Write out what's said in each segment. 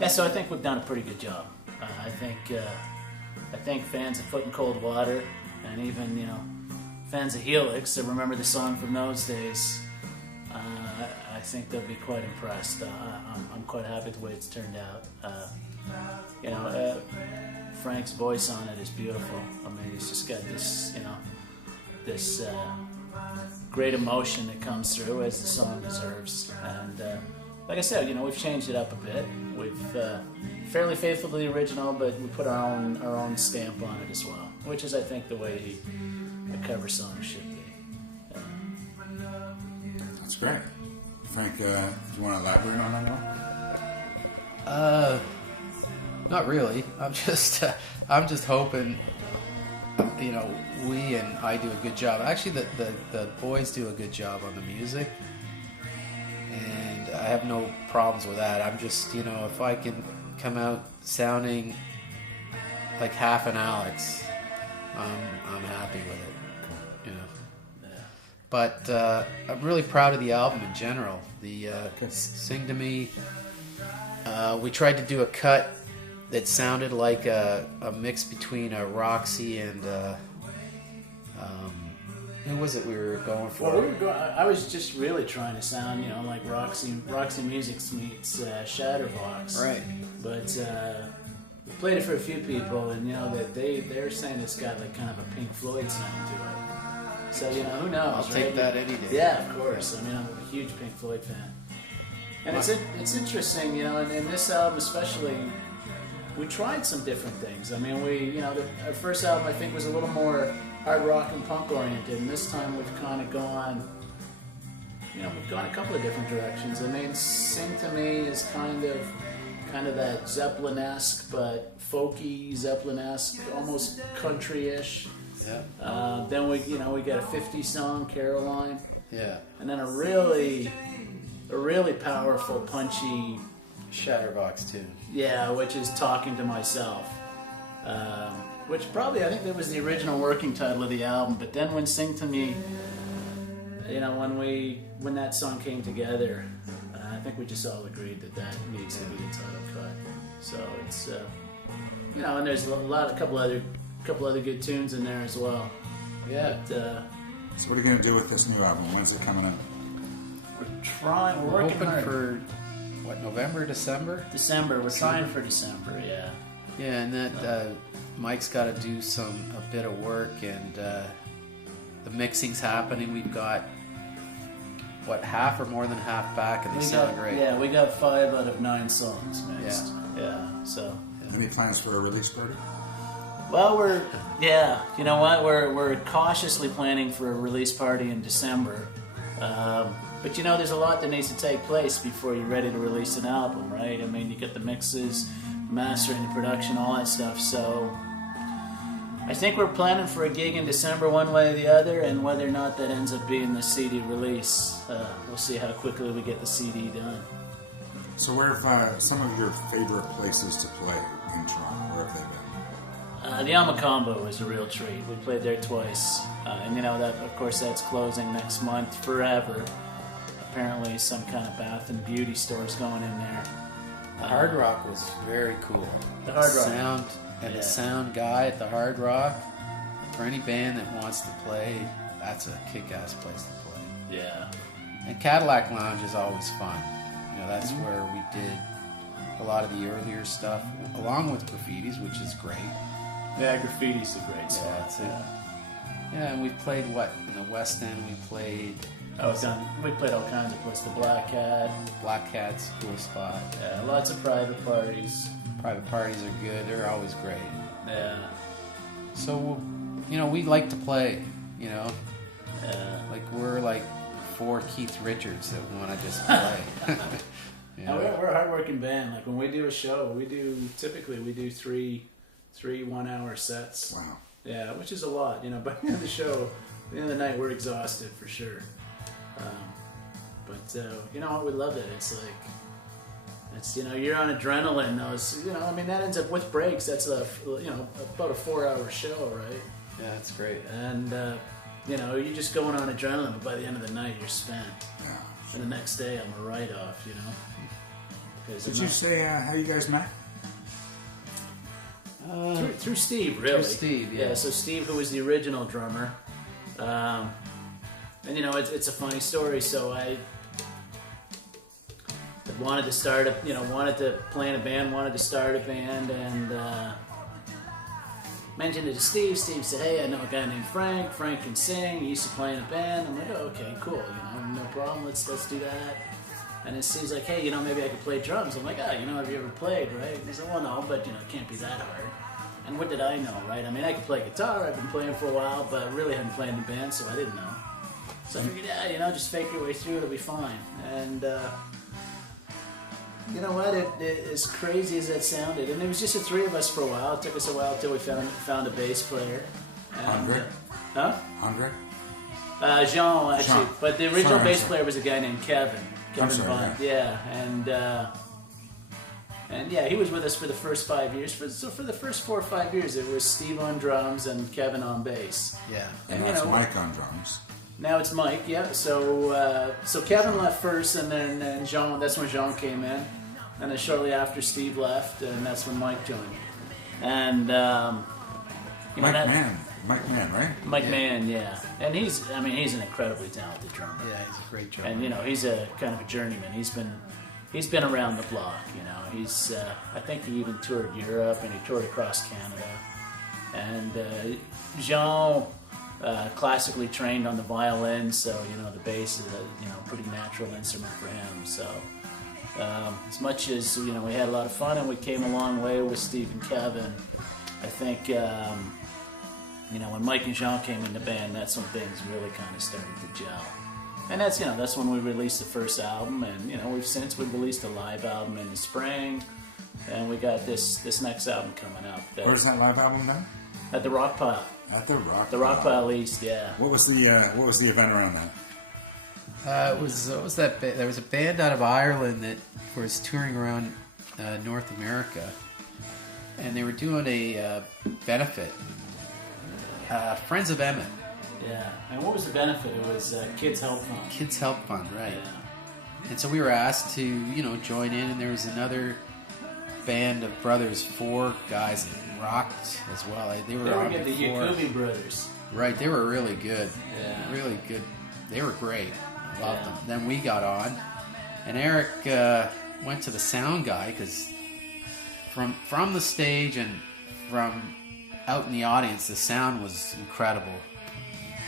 Yeah, so I think we've done a pretty good job. I think fans of Foot in Coldwater, and even fans of Helix that remember the song from those days, I think they'll be quite impressed. I'm quite happy with the way it's turned out. Frank's voice on it is beautiful. I mean, he's just got this, this great emotion that comes through as the song deserves. And like I said, we've changed it up a bit. We've fairly faithful to the original, but we put our own stamp on it as well, which is, I think, the way a cover song should be. That's great. Frank, do you want to elaborate on that more? Not really. I'm just hoping, we and I do a good job. Actually, the boys do a good job on the music, and I have no problems with that. I'm just, if I can come out sounding like half an Alex, I'm happy with it. But I'm really proud of the album in general. The Sing to Me, we tried to do a cut that sounded like a mix between a Roxy and who was it we were going for? Well, I was just really trying to sound, like Roxy Music meets Shattervox. Right. But we played it for a few people, and that they're saying it's got like kind of a Pink Floyd sound to it. So who knows? I'll take that any day. Yeah, of course. I mean, I'm a huge Pink Floyd fan, and it's interesting, in this album especially. We tried some different things. I mean, our first album I think was a little more hard rock and punk oriented, and this time we've kind of gone, we've gone a couple of different directions. I mean, Sing to Me is kind of that Zeppelin-esque, but folky Zeppelin-esque, almost country-ish. Yeah. Then we got a 50s song, Caroline. Yeah. And then a really powerful, punchy Shattervox too. Yeah, which is Talking to Myself. Which probably, I think that was the original working title of the album. But then when Sing to Me, when that song came together, I think we just all agreed that needs to be the title cut. So it's, and there's a couple other good tunes in there as well. Yeah. But, so what are you going to do with this new album? When's it coming out? We're working hoping hard. For November, December? December. We're trying for December, yeah. Yeah, and that Mike's got to do a bit of work, and the mixing's happening. We've got half or more than half back, and they sound great. Yeah, we got 5 out of 9 songs mixed. Yeah. So. Any plans for a release party? Well, we're cautiously planning for a release party in December. But there's a lot that needs to take place before you're ready to release an album, right? I mean, you get the mixes, mastering, the production, all that stuff. So I think we're planning for a gig in December one way or the other, and whether or not that ends up being the CD release, we'll see how quickly we get the CD done. So where have some of your favorite places to play in Toronto? Where have they been? The Mocambo is a real treat. We played there twice. And that, of course, that's closing next month forever. Apparently some kind of bath and beauty store's going in there. The Hard Rock was very cool. The Hard Rock. Sound and the sound guy at the Hard Rock, for any band that wants to play, that's a kick-ass place to play. Yeah. And Cadillac Lounge is always fun. That's where we did a lot of the earlier stuff, along with Graffitis, which is great. Yeah, Graffiti's a great spot. Yeah, that's it. Yeah, and we played in the West End. We played We played all kinds of places. The Black Cat. Black Cat's a cool spot. Yeah, lots of private parties. Private parties are good. They're always great. Yeah. So, we like to play, Yeah. Like we're like 4 Keith Richards that want to just play. We're a hard-working band. Like when we do a show, we do 3 1-hour sets. Wow. Yeah, which is a lot, By the end of the show, at the end of the night, we're exhausted for sure. But we love it. It's like, you're on adrenaline. That ends up with breaks. That's about a 4-hour show, right? Yeah, that's great. And you're just going on adrenaline, but by the end of the night, you're spent. Yeah. And the next day, I'm a write-off. Did you say how you guys met? Through Steve, really. Through Steve, yeah. So Steve, who was the original drummer, and it's a funny story. So I wanted to start wanted to play in a band, wanted to start a band, and mentioned it to Steve. Steve said, "Hey, I know a guy named Frank. Frank can sing. He used to play in a band." I'm like, "Oh, okay, cool. No problem. Let's do that." And then Steve's like, "Hey, maybe I could play drums." I'm like, have you ever played, right? And he said, "Well, no, but it can't be that hard." And what did I know, right? I mean, I could play guitar. I've been playing for a while, but I really hadn't played in a band, so I didn't know. So I figured, just fake your way through. It'll be fine. And you know what? As crazy as that sounded, and it was just the three of us for a while. It took us a while until we found a bass player. Andre? Huh? Andre? Jean, actually. Jean. But the original bass player was a guy named Kevin. Kevin Bond. Yeah. And he was with us for the first 5 years. So for the first 4 or 5 years, it was Steve on drums and Kevin on bass. Yeah. And that's Mike on drums. Now it's Mike, yeah. So Kevin left first, and then Jean. That's when Jean came in, and then shortly after Steve left, and that's when Mike joined. And Mike Mann, right? Mike Mann, yeah. And he's an incredibly talented drummer. Yeah, he's a great drummer. And he's a kind of a journeyman. He's been around the block. He's I think he even toured Europe, and he toured across Canada. And Jean. Classically trained on the violin, so the bass is a pretty natural instrument for him. So as much as we had a lot of fun and we came a long way with Steve and Kevin, I think when Mike and Jean came in the band, that's when things really kind of started to gel. And that's when we released the first album, and we've released a live album in the spring, and we got this next album coming up. Where's that live album then? At the Rock Pile. At the Rock. The Rock Pile East, yeah. What was the event around that? What was that? There was a band out of Ireland that was touring around North America, and they were doing a benefit. Friends of Emmett. Yeah. And what was the benefit? It was Kids Help Fund. Kids Help Fund, right? Yeah. And so we were asked to join in, and there was another band of brothers, 4 guys that rocked as well. They were on good, the Yakubi brothers. Right, they were really good. Yeah. Really good. They were great. Loved them. Then we got on, and Eric went to the sound guy, because from the stage and from out in the audience, the sound was incredible.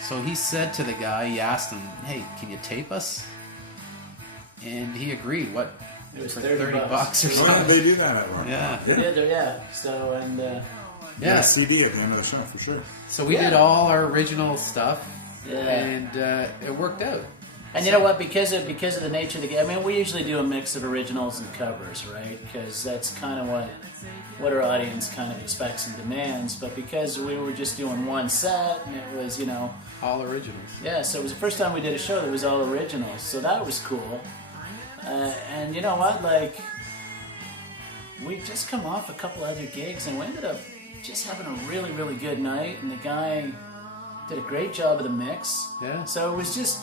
So he said to the guy, he asked him, "Hey, can you tape us?" And he agreed. What? It was for $30 or something. Why did they do that at Rock? Yeah. They did, yeah. So, and... Yeah, CD at the end of the show, for sure. So we did all our original stuff, Yeah. and it worked out. And you know what? Because of the nature of the game, we usually do a mix of originals and covers, right? Because that's kind of what our audience kind of expects and demands. But because we were just doing one set, and it was, All originals. Yeah, so it was the first time we did a show that was all originals. So that was cool. And you know what? We just come off a couple other gigs, and we ended up just having a really, really good night. And the guy did a great job of the mix. Yeah. So it was just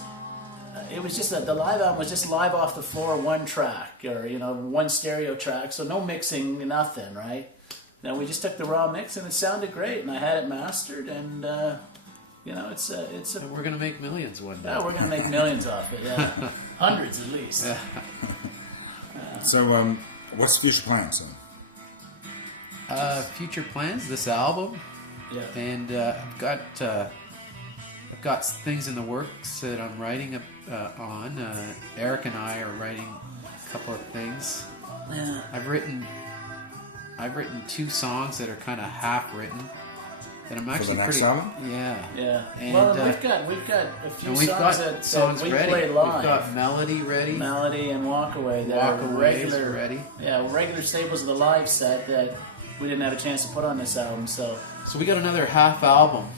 that the live album was just live off the floor, one track, or one stereo track. So no mixing, nothing, right? Then we just took the raw mix, and it sounded great. And I had it mastered, and it's a. And we're gonna make millions one day. Yeah, we're gonna make millions off it. Yeah, hundreds at least. Yeah. So, what's the future plans then? Future plans. This album. Yeah. And I've got things in the works that I'm writing on. Eric and I are writing a couple of things. Yeah. I've written 2 songs that are kind of half written. That I'm actually For the next pretty. album? Yeah. Yeah. And, Well, we've got a few And we've songs got that songs we ready. play live. We've got Melody ready. Melody and Walk Away. That Walk are Away is regular, ready. Yeah, regular staples of the live set that we didn't have a chance to put on this album. So So we got another half album,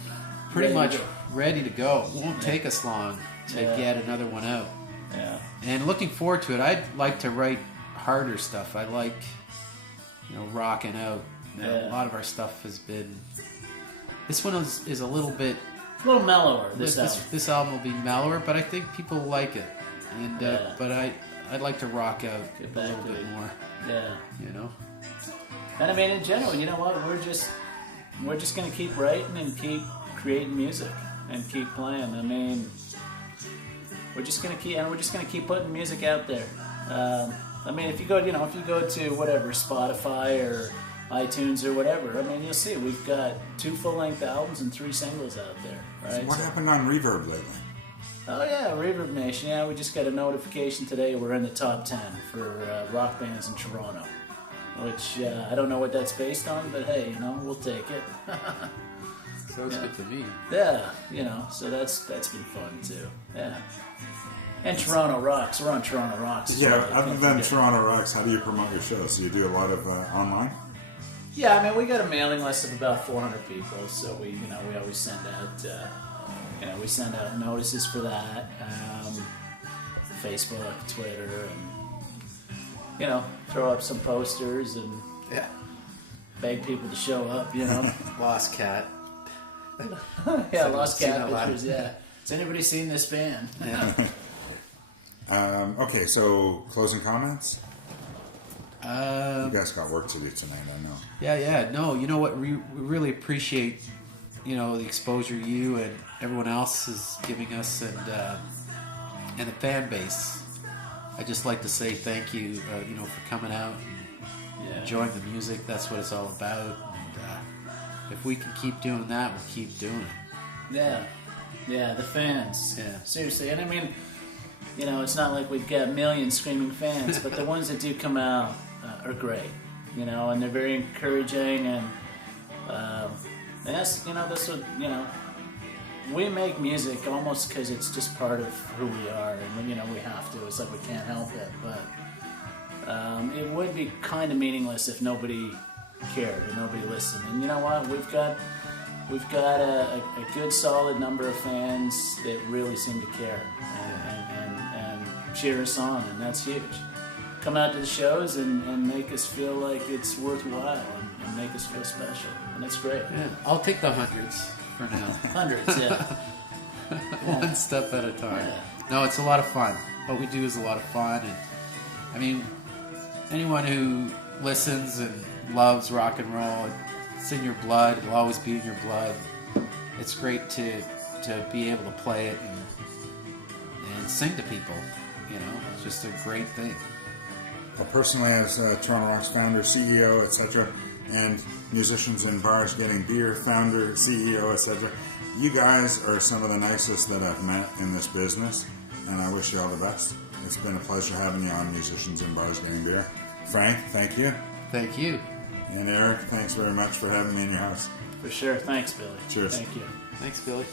pretty Ready to much go. ready to go. It won't take us long to Yeah. get another one out. yeah, And looking forward to it. I'd like to write harder stuff. I like, rocking out. Yeah. A lot of our stuff has been. This one is a little bit. a little mellower. This album. This album will be mellower, but I think people will like it. And Yeah. but I I'd like to rock out Get a back little to bit it. more. Yeah. You know. And I mean, in general, you know what? We're just gonna keep writing and keep creating music and keep playing. I mean, we're just gonna keep putting music out there. I mean, if you go to whatever Spotify or iTunes or whatever, I mean, you'll see we've got 2 full-length albums and 3 singles out there. Right? So what happened on Reverb lately? Oh yeah, Reverb Nation. Yeah, we just got a notification today. We're in the top 10 for rock bands in Toronto, which I don't know what that's based on, but hey, we'll take it. So it's good to me. Yeah, so that's been fun too. Yeah. And Toronto Rocks. We're on Toronto Rocks. Yeah, well. other than Toronto Rocks, how do you promote your shows? So you do a lot of online? Yeah, I mean, we got a mailing list of about 400 people, so we always send out, notices for that. Facebook, Twitter, and throw up some posters and beg people to show up. Lost cat. Yeah, Lost Cat pictures. Yeah. Has anybody seen this band? Yeah. Okay, so closing comments? You guys got work to do tonight, I know. Yeah. No, you know what? We really appreciate, the exposure you and everyone else is giving us, and the fan base. I just like to say thank you, for coming out and enjoying the music. That's what it's all about. And if we can keep doing that, we'll keep doing it. Yeah, the fans. Yeah. Seriously, and I mean, it's not like we've got millions screaming fans, but the ones that do come out are great, and they're very encouraging, and that's what we make music almost because it's just part of who we are, and we have to. It's like we can't help it, but it would be kind of meaningless if nobody cared or nobody listened. And you know what? We've got a good solid number of fans that really seem to care and cheer us on, and that's huge. Come out to the shows and make us feel like it's worthwhile and make us feel special, and it's great. Yeah, I'll take the hundreds for now. Hundreds, yeah. One step at a time. Yeah. No, it's a lot of fun. What we do is a lot of fun, and I mean, anyone who listens and loves rock and roll, it's in your blood. It'll always be in your blood. It's great to be able to play it and sing to people. It's just a great thing. Well, personally, as Toronto Rocks founder, CEO, etc., and Musicians in Bars Getting Beer founder, CEO, etc., you guys are some of the nicest that I've met in this business, and I wish you all the best. It's been a pleasure having you on Musicians in Bars Getting Beer. Frank, thank you. Thank you. And Eric, thanks very much for having me in your house. For sure. Thanks, Billy. Cheers. Thank you. Thanks, Billy.